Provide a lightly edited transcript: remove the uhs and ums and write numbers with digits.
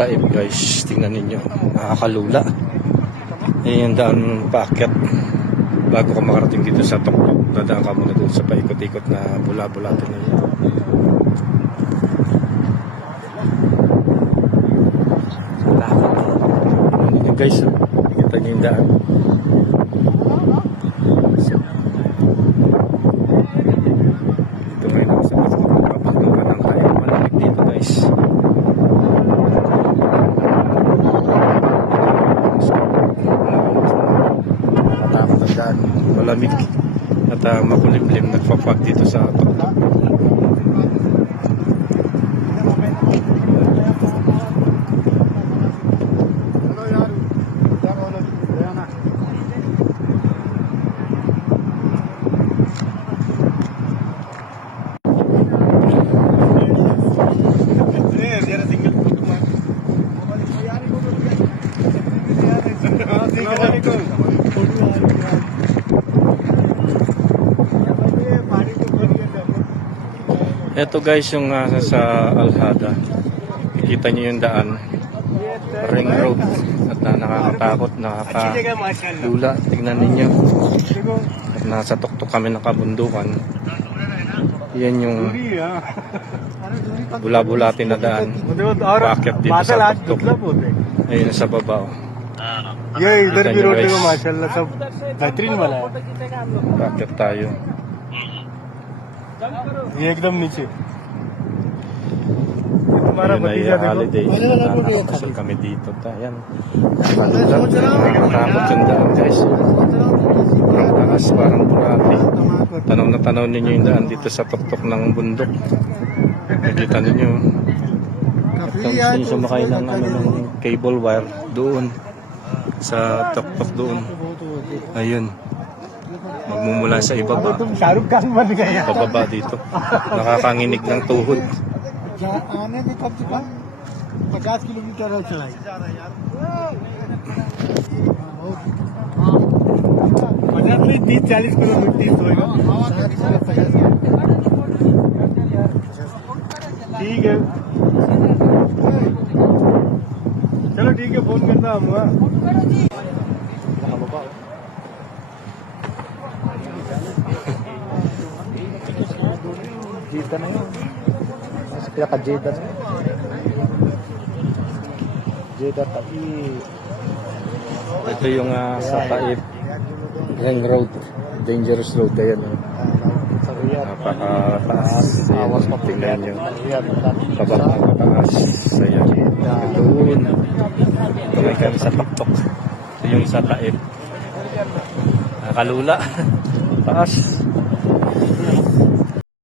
Taib guys, tingnan ninyo, nakakalula. Yung daan paakyat bago ka makarating dito sa Tuktok. Dadaan ka muna doon sa paikot-ikot na bula-bulatin na yun. Ano yun guys, kita nyo yung daan. Dito ngayon ako sa kapag ng Kanang Taib. Malamig dito guys. Malamig at makulimlim, nagpapag dito sa Tuktok. Ito guys yung sa Al-Hada. Nakikita nyo yung daan, ring road, at nakakatakot, nakakalula. Tingnan ninyo. At nasa Tuktok kami nakabundukan. Yan yung bula-bulatin na daan. Bakit dito sa Tuktok. Ayun sa baba. ये इधर भी रोड देखो माशाल्लाह सब बेहतरीन बना है। Bakit tayo? ये एकदम नीचे तुम्हारा भतीजा देखो holiday. Nakakapasal kami dito. Ayan. Nakakatakot yung daan guys. Parang taas, parang burati. Tanaw na tanaw ninyo yung daan dito sa Tuktok ng bundok. Nakikita ninyo. At yung sumakay ng, ng cable wire doon sa Tuktok doon. Ayun. Magmumula sa ibaba. Pababa dito. Nakakanginig ng tuhod. आने में कम से कम 50 किलोमीटर और चलाई 50 में 30-40 किलोमीटर होगा। ठीक है चलो ठीक है फोन करना हम जीता नहीं kaya ka Jeddah Taib. Ito yung sa Taib Hang Road, dangerous road. Ayan napakataas. Ayan, tingnan nyo pababa pataas. Ayan doon tumay kami sa Tuktok. Ito yung sa Taib, nakalula taas.